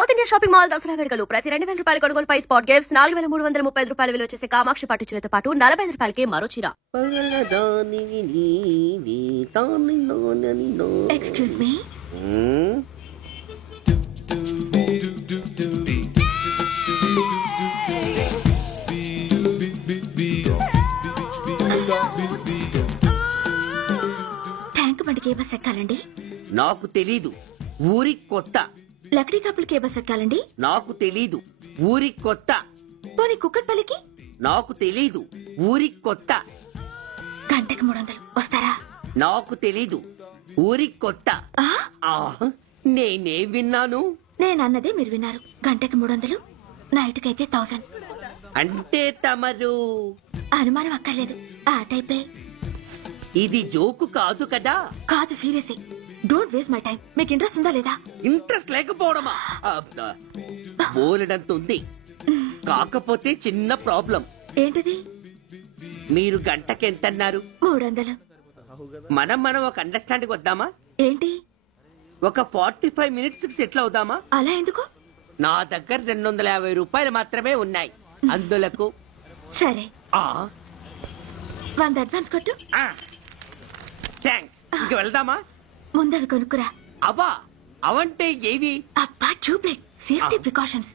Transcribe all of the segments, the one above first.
South India shopping mall Dasara వేడుకలు ప్రతి 2,000 రూపాయల కొనుగోలుపై స్పాట్ గిఫ్ట్స్ 4,335 రూపాయల విలువ చేసే కామాక్షి పట్టు చీరతో పాటు 45 రూపాయలకే మరో చీర. ఎక్స్క్యూజ్ మీ, ట్యాంక్ బండికి ఏ బస్ ఎక్కాలండి? నాకు తెలీదు, ఊరి కొత్త. లక్డీ కప్పులకి ఏ బస్ ఎక్కాలండి? నాకు తెలీదు, ఊరి కొత్త. పోనీ కుక్కట్పల్లికి? నాకు తెలీదు, ఊరి కొత్త. గంటకి 300 వస్తారా? నాకు తెలీదు, ఊరి కొత్త. నేనే విన్నాను. నేనన్నదే మీరు విన్నారు. గంటకి 300, నైట్ కైతే 1000. అంటే తమరు అనుమానం అక్కర్లేదు, ఆ టైపే. ఇది జోకు కాదు కదా? కాదు, serious. Don't waste my time. మీకు ఇంట్రెస్ట్ ఉందా లేదా? ఇంట్రెస్ట్ లేకపోవడమా? బోలెడంత ఉంది, కాకపోతే చిన్న ప్రాబ్లం. ఏంటిది? మీరు గంటకి ఎంత అన్నారు? 300. మనం ఒక అండర్స్టాండింగ్ వద్దామా? ఏంటి? ఒక 45 మినిట్స్ కి సెటిల్ అవుదామా? అలా ఎందుకు? నా దగ్గర 250 రూపాయలు మాత్రమే ఉన్నాయి. అందులకు సరే, 100 అడ్వాన్స్ కొట్టు. థ్యాంక్స్. ఇంక వెళ్దామా? ముందవి కొనుక్కురా. అబ్బా, అవంటే ఏవి? అబ్బా, ట్యూబ్లైట్, సేఫ్టీ ప్రికాషన్స్.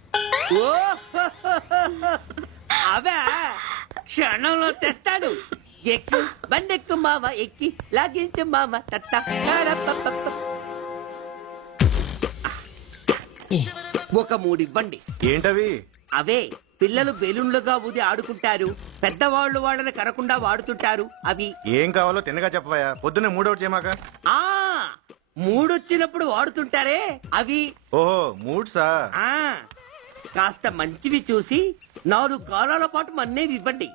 అవే క్షణంలో తెస్తాడు. ఎక్కు బండెక్కు మావ, ఎక్కి లాగించు మావ. ఒక 3 ఇవ్వండి. ఏంటవి? అవే పిల్లలు బెలూన్లుగా ఊది ఆడుకుంటారు, పెద్దవాళ్ళు వాళ్ళని కరకుండా వాడుతుంటారు. అవి ఏం కావాలో తిన్నగా చెప్పవా? పొద్దున్నే మూడోటి చేయమాక. 3 వచ్చినప్పుడు వాడుతుంటారే అవి. ఓహో, మూడ్సా? కాస్త మంచివి చూసి 4 కాలాల పాటు మన్నేవి ఇవ్వండి.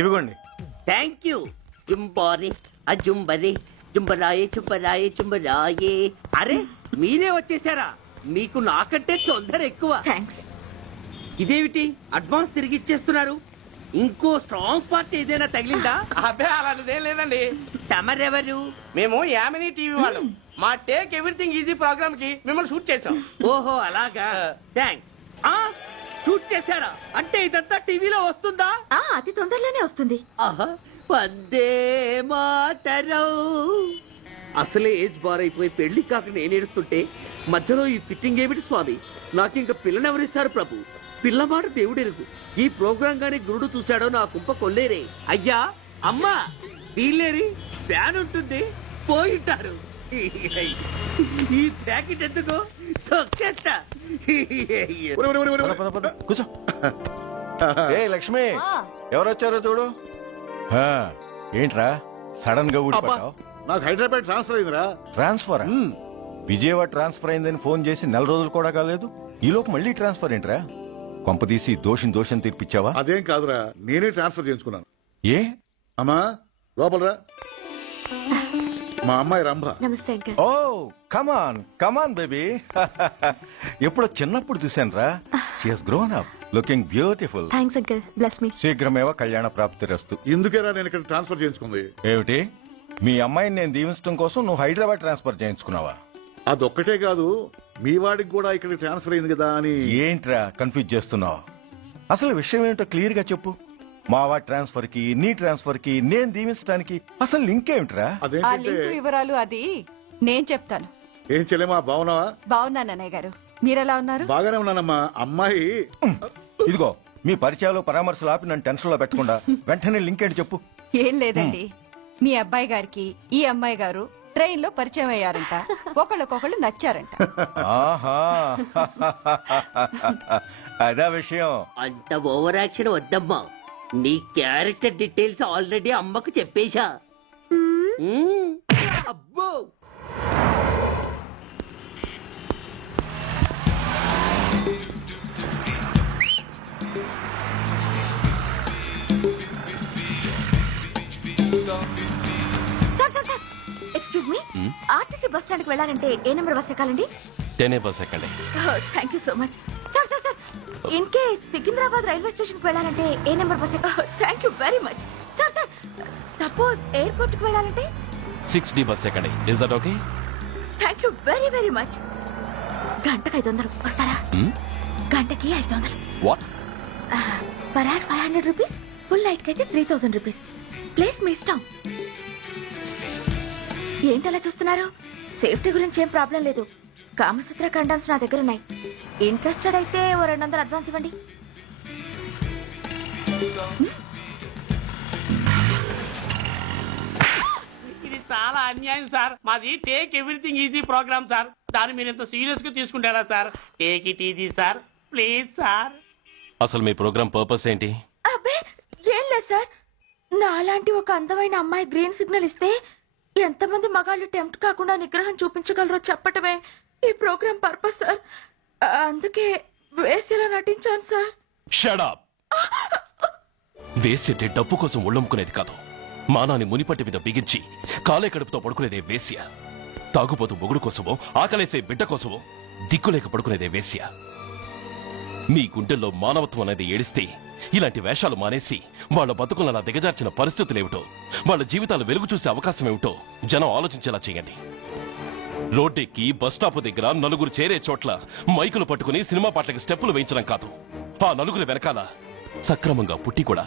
ఇవిగోండి. Thank you. జుంబారే అజుంబరే, జుంబరాయే చుంబరాయే చుంబరాయే. అరే, మీరే వచ్చేసారా? మీకు నాకంటే తొందర ఎక్కువ. ఇదేమిటి అడ్వాన్స్ తిరిగి ఇచ్చేస్తున్నారు? ఇంకో స్ట్రాంగ్ పార్ట్ ఏదైనా తగిలిందా? అబ్బే, అలాంటిదేం లేదండి. తమరెవరు? మేము యామినీ టీవీ వాళ్ళం. మా టేక్ ఎవ్రీథింగ్ ఈజీ ప్రోగ్రామ్ కి మిమ్మల్ని షూట్ చేసాం. ఓహో, అలాగా. థ్యాంక్స్. షూట్ చేశారా? అంటే ఇదంతా టీవీలో వస్తుందా? అతి తొందరలోనే వస్తుంది. వందే మాతరం. అసలే ఏజ్ బార్ అయిపోయి పెళ్లి కాక నేనేడుస్తుంటే మధ్యలో ఈ ఫిట్టింగ్ ఏమిటి స్వామి? నాకింక పిల్లనెవరిస్తారు ప్రభు? పిల్లవాడు దేవుడెరుగు. ఈ ప్రోగ్రాం గాని గురుడు చూశాడో నా కుంప కొల్లేరే. అయ్యా, అమ్మా, వీళ్ళేరి ఫ్యాన్ ఉంటుంది, పోయింటారు. ఈ ప్యాకెట్ ఎందుకు తొక్కేస్తా. కూర్చో. ఏ లక్ష్మి, ఎవరొచ్చారో చూడు. ఏంట్రా సడన్ గా ఊడిపడ్డావు? నాకు హైదరాబాద్ ట్రాన్స్ఫర్ అయిందిరా. ట్రాన్స్ఫర్? విజయవాడ ట్రాన్స్ఫర్ అయిందని ఫోన్ చేసి 4 రోజులు కూడా కాలేదు. ఈలోపు మళ్ళీ ట్రాన్స్ఫర్ ఏంట్రా? కొంపదీసి దోషం తీర్పిచ్చావా? అదేం కాదురా, నేనే ట్రాన్స్ఫర్ చేసుకున్నాను. ఏ? అమ్మా, లోపలరా. మా అమ్మాయి రంభ. నమస్తే. ఓ, కమాన్ కమాన్ బేబీ. ఎప్పుడో చిన్నప్పుడు చూశాను రా. She has grown up, looking beautiful. Thanks uncle, bless me. శీఘ్రమేవ కళ్యాణ ప్రాప్తిరస్తు. ఇందుకేరా నేను ఇక్కడ ట్రాన్స్ఫర్ చేయించుకుంది. ఏమిటి? మీ అమ్మాయిని నేను దీవించడం కోసం నువ్వు హైదరాబాద్ ట్రాన్స్ఫర్ చేయించుకున్నావా? అదొక్కటే కాదు, మీ వాడికి కూడా ఇక్కడ ట్రాన్స్ఫర్ అయింది కదా అని. ఏంట్రా కన్ఫ్యూజ్ చేస్తున్నావు? అసలు విషయం ఏంటో క్లియర్ గా చెప్పు. మా వాడి ట్రాన్స్ఫర్ కి నీ ట్రాన్స్ఫర్ కి నేను దీవించడానికి అసలు లింక్ ఏమిట్రా? అదేంటంటే వివరాలు అది నేను చెప్తాను. ఏం చెల్లెమా, బాగున్నావా? బాగున్నాను అన్నయ్య గారు, మీరెలా ఉన్నారు? బాగానే ఉన్నానమ్మా. అమ్మాయి ఇదిగో, మీ పరిచయాలు పరామర్శలు ఆపి నన్ను టెన్షన్ లో పెట్టకుండా వెంటనే లింక్ ఏంటి చెప్పు. ఏం లేదండి, మీ అబ్బాయి గారికి ఈ అమ్మాయి గారు ట్రైన్ లో పరిచయం అయ్యారంట, ఒకళ్ళకొకళ్ళు నచ్చారంట. ఆహా, అదా విషయం. అంత ఓవర్ యాక్షన్ వద్దమ్మా. నీ క్యారెక్టర్ డీటెయిల్స్ ఆల్రెడీ అమ్మకు చెప్పేశా. అబ్బో, excuse me, RTC bus stand కి వెళ్ళాలంటే ఏ నెంబర్ బస్ ఎక్కాలండి? 10 బస్ ఎక్కండి. Thank you so much. Sir sir sir, in case Secunderabad railway station కి వెళ్ళాలంటే ఏ నెంబర్ బస్ ఎక్కాలి? Thank you very much. Sir sir, suppose airport కి వెళ్ళాలంటే 6D బస్ ఎక్కండి. Is that okay? Thank you very very much. గంటకి 500 వస్తారా? గంటకి 500. What? Per hour 500 rupees, full night కైతే 3000 రూపీస్. ప్లేస్ మీ ఇష్టం. ఏంటలా చూస్తున్నారు? సేఫ్టీ గురించి ఏం ప్రాబ్లం లేదు. కామసూత్ర కండమ్స్ నా దగ్గర ఉన్నాయి. ఇంట్రెస్టెడ్ అయితే ఓ 200 అడ్వాన్స్ ఇవ్వండి. ఇది చాలా అన్యాయం సార్. మాది take everything easy program sir. దాన్ని మీరు ఇంత సీరియస్ గా తీసుకుంటారా sir? Take it easy sir, please sir. అసలు మీ ప్రోగ్రామ్ పర్పస్ ఏంటి? అబ్బే ఏం లేదు సార్. నాలాంటి ఒక అందమైన అమ్మాయి గ్రీన్ సిగ్నల్ ఇస్తే ఎంతమంది మగాళ్ళు టెంప్ట్ కాకుండా నిగ్రహం చూపించగలరో చెప్పటమే ఈ ప్రోగ్రామ్ పర్పస్ సార్. అందుకే వేసేలా నటించాను సార్. Shut up. వేసే డబ్బు కోసం ఒళ్ళమ్ముకునేది కాదు. మానాన్ని మునిపట్టి మీద బిగించి కాలే కడుపుతో పడుకునేదే వేశ్య. తాగుపోతూ మొగుడు కోసమో ఆకలేసే బిడ్డ కోసమో దిక్కులేక పడుకునేదే వేశ్య. మీ గుండెల్లో మానవత్వం అనేది ఏడిస్తే ఇలాంటి వేషాలు మానేసి వాళ్ళ బతుకులను అలా దిగజార్చిన పరిస్థితులేమిటో, వాళ్ళ జీవితాలు వెలుగు చూసే అవకాశం ఏమిటో జనం ఆలోచించేలా చేయండి. రోడ్డెక్కి బస్టాప్ దగ్గర నలుగురు చేరే చోట్ల మైకులు పట్టుకుని సినిమా పాటలకు స్టెప్పులు వేయించడం కాదు. ఆ నలుగురు వెనకాల సక్రమంగా పుట్టి కూడా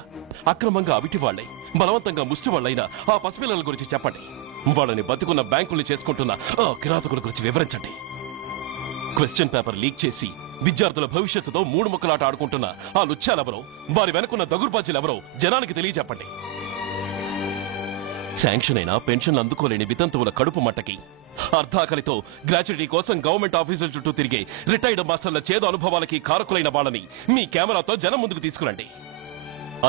అక్రమంగా అవిటి వాళ్లై బలవంతంగా ముష్టి వాళ్లైన ఆ పసిపిల్లల గురించి చెప్పండి. వాళ్ళని బతుకున్న బ్యాంకుల్ని చేసుకుంటున్న ఆ కిరాతకుల గురించి వివరించండి. క్వశ్చన్ పేపర్ లీక్ చేసి విద్యార్థుల భవిష్యత్తుతో 3 ముక్కలాట ఆడుకుంటున్న ఆ లుచ్చాలెవరో, వారి వెనుకున్న దగుర్బాజీలెవరో జనానికి తెలియజెప్పండి. శాంక్షన్ అయినా పెన్షన్లు అందుకోలేని వితంతువుల కడుపు మట్టకి, అర్ధాకలితో గ్రాట్యుటీ కోసం గవర్నమెంట్ ఆఫీసుల చుట్టూ తిరిగే రిటైర్డ్ మాస్టర్ల చేదు అనుభవాలకి కారకులైన వాళ్ళని మీ కెమెరాతో జనం ముందుకు తీసుకురండి.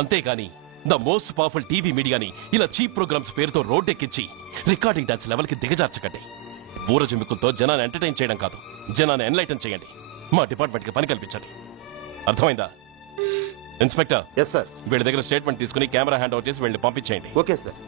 అంతేగాని ద మోస్ట్ పవర్ఫుల్ టీవీ మీడియాని ఇలా చీప్ ప్రోగ్రామ్స్ పేరుతో రోడ్డెక్కించి రికార్డింగ్ డాన్స్ లెవెల్కి దిగజార్చకండి. ఊరజుమికులతో జనాన్ని ఎంటర్టైన్ చేయడం కాదు, జనాన్ని ఎన్లైటన్ చేయండి. మా డిపార్ట్మెంట్ కి పని కల్పించండి. అర్థమైందా? ఇన్స్పెక్టర్. Yes sir. వీళ్ళ దగ్గర స్టేట్మెంట్ తీసుకుని కెమెరా హ్యాండ్ అవుట్ చేసి వీళ్ళని పంపించేయండి. Okay sir.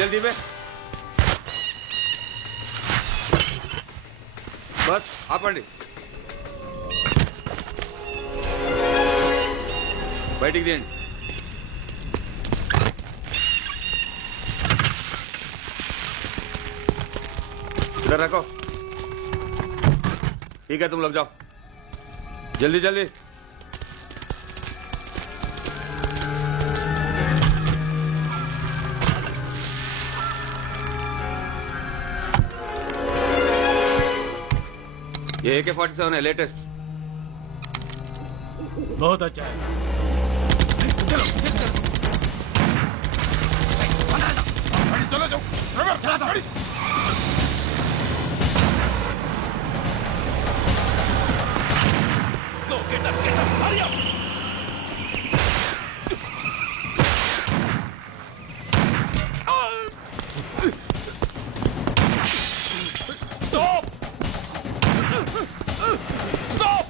जल्दी में बस ఆపండి. బయటికి తీయండి. इधर रखो. ठीक है, तुम लोग जाओ. जल्दी जल्दी. ये AK-47 है, लेटेस्ट. बहुत अच्छा है. चलो जाओ. Hurry up! Stop! Stop!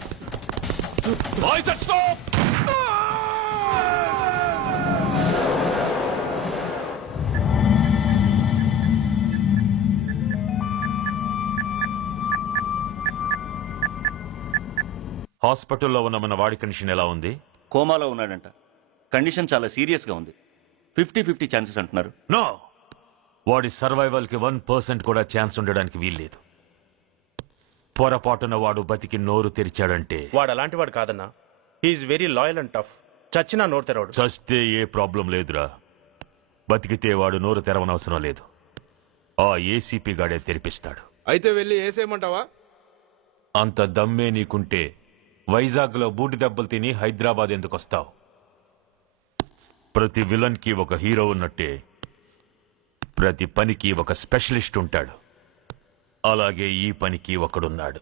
I said stop! హాస్పిటల్లో ఉన్న మన వాడి కండిషన్ ఎలా ఉంది? కోమాలో ఉన్నాడంట. కండిషన్ చాలా సీరియస్ గా ఉంది. 50-50 ఛాన్సెస్ అంటున్నారు. నో, వాడి సర్వైవల్ కి 1% కూడా ఛాన్స్ ఉండడానికి వీల్లేదు. పొరపాటున వాడు బతికి నోరు తెరిచాడంటే వాడు అలాంటి వాడు కాదన్నా. He is very loyal and tough. చచ్చినా నోరు తెరవడు. చస్తే ఏ ప్రాబ్లం లేదురా. బతికితే వాడు నోరు తెరవనవసరం లేదు. ఆ ఏసీపీ గాడే తెరిపిస్తాడు. అయితే వెళ్ళి ఏసేయమంటావా? అంత దమ్మే నీకుంటే వైజాగ్ లో బూటి దెబ్బలు తిని హైదరాబాద్ ఎందుకు వస్తావు? ప్రతి విలన్ కి ఒక హీరో ఉన్నట్టే ప్రతి పనికి ఒక స్పెషలిస్ట్ ఉంటాడు. అలాగే ఈ పనికి ఒకడున్నాడు.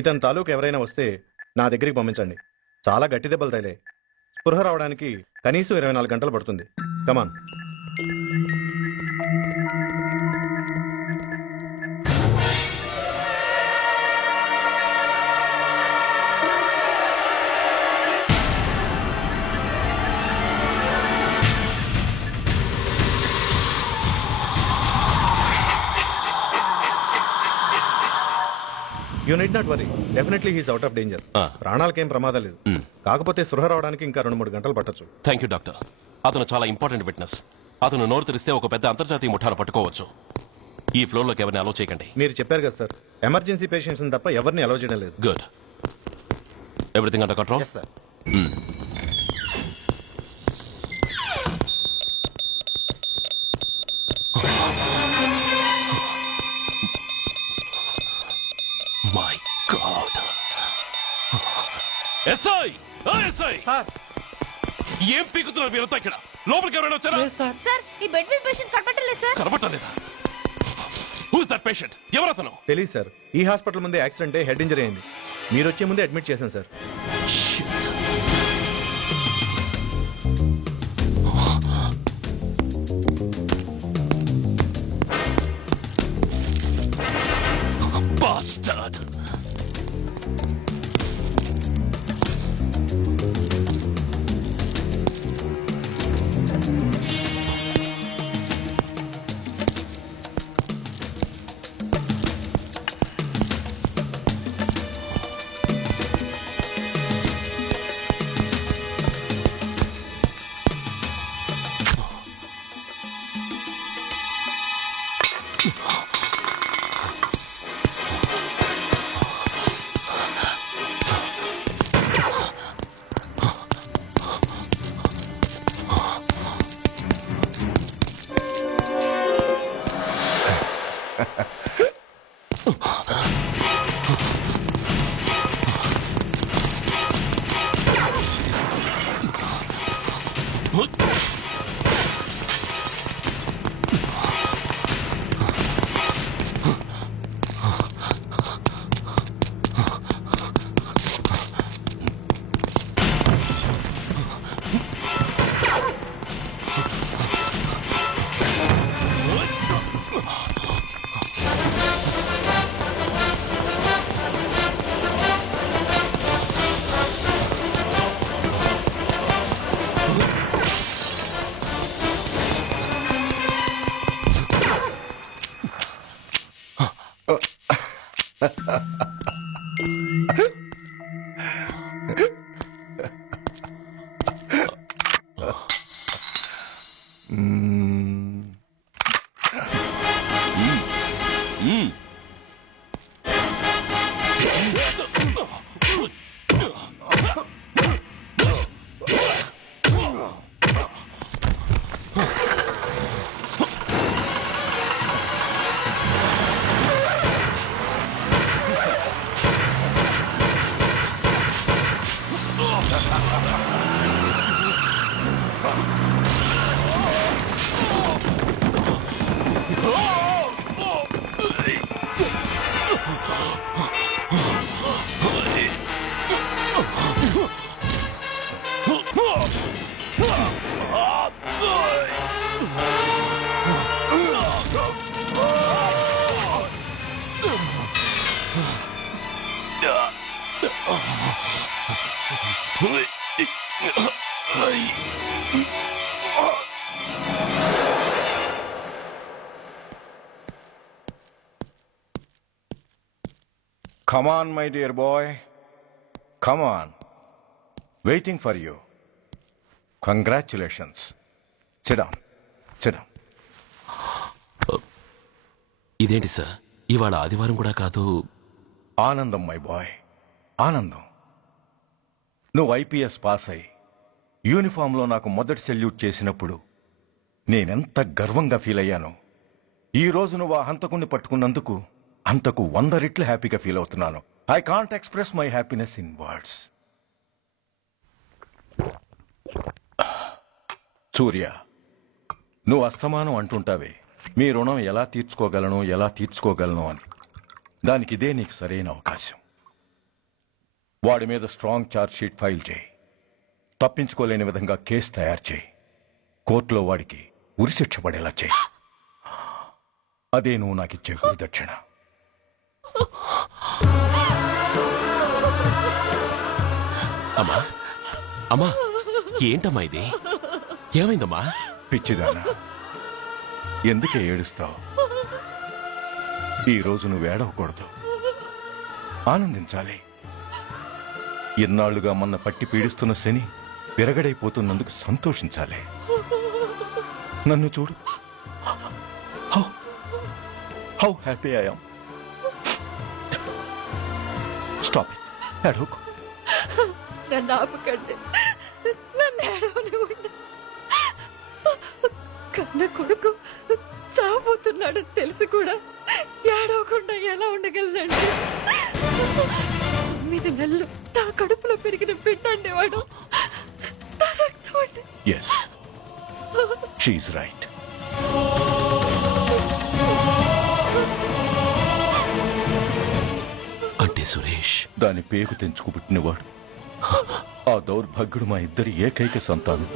ఇతని తాలూకు ఎవరైనా వస్తే నా దగ్గరికి పంపించండి. చాలా గట్టి దెబ్బలు తగిలే. స్పృహ రావడానికి కనీసం 24 గంటలు పడుతుంది. Come on. You need not worry. Definitely he's out of danger. ప్రాణాలకేం ప్రమాదం లేదు. కాకపోతే స్పృహ రావడానికి ఇంకా 2-3 గంటలు పట్టొచ్చు. Thank you doctor. అతను చాలా ఇంపార్టెంట్ విట్నెస్. అతను నోరు తెరిస్తే ఒక పెద్ద అంతర్జాతీయ ముఠాను పట్టుకోవచ్చు. ఈ ఫ్లోర్లోకి ఎవరిని అలో చేయకండి. మీరు చెప్పారు కదా సార్, ఎమర్జెన్సీ పేషెంట్స్ తప్ప ఎవరిని అలో చేయడం లేదు. Good. Everything under control? My God. SI! SI! ఏం పీకుతున్నారు మీరంతా ఇక్కడ? లోపలికి ఎవరైనా వచ్చారా? సార్, ఈ బెడ్ మీద పేషెంట్ కనబట్టలేదు సార్. కనబట్టలేదా? Who's that patient? ఎవరతను? తెలియదు సార్. ఈ హాస్పిటల్ ముందే యాక్సిడెంట్ అయ్యి హెడ్ ఇంజరీ అయింది. మీరు వచ్చే ముందే అడ్మిట్ చేశాను sir. Bastard! Come on, my dear boy. Come on. Waiting for you. Congratulations. Sit down. Sit down. ఇదేంటి సార్, ఇవాళ ఆదివారం కూడా కాదు. ఆనందం మై బాయ్, ఆనందం. నువ్వు ఐపీఎస్ పాస్ అయి యూనిఫామ్లో నాకు మొదటి సెల్యూట్ చేసినప్పుడు నేనెంత గర్వంగా ఫీల్ అయ్యానో, ఈ రోజు నువ్వు ఆ హంతకుణ్ణి పట్టుకున్నందుకు అంతకు 100 రెట్లు హ్యాపీగా ఫీల్ అవుతున్నాను. I can't express my happiness in words. Surya, నువ్వు అస్తమానం అంటుంటావే మీ రుణం ఎలా తీర్చుకోగలను అని. దానికి ఇదే నీకు సరైన అవకాశం. వాడి మీద స్ట్రాంగ్ ఛార్జ్ షీట్ ఫైల్ చేయి. తప్పించుకోలేని విధంగా కేసు తయారు చేయి. కోర్టులో వాడికి ఉరిశిక్ష పడేలా చేయి. అదే నువ్వు నాకిచ్చే గురుదక్షిణ. అమ్మా అమ్మా, ఏంటమ్మా ఇది? ఏమైందమ్మా? పిచ్చిదానా, ఎందుకే ఏడుస్తావు? ఈ రోజు నువ్వు ఏడవకూడదు, ఆనందించాలి. ఎన్నాళ్లుగా మన పట్టి పీడిస్తున్న శని విరగడైపోతున్నందుకు సంతోషించాలి. నన్ను చూడు, how happy I am. Stop it, ఏడవకు. నన్ను ఆపకండి, నన్ను ఏడవనివ్వండి. కన్న కొడుకు చావబోతున్నాడని తెలిసి కూడా ఏడవకుండా ఎలా ఉండగలనండి? 9 నెలలు నా కడుపులో పెరిగిన బిడ్డ అండేవాడు. Yes, she's right. అంటే సురేష్ దాని పేగు తెంచుకు పుట్టినవాడు. ఆ దౌర్భాగ్యుడు మా ఇద్దరి ఏకైక సంతానం.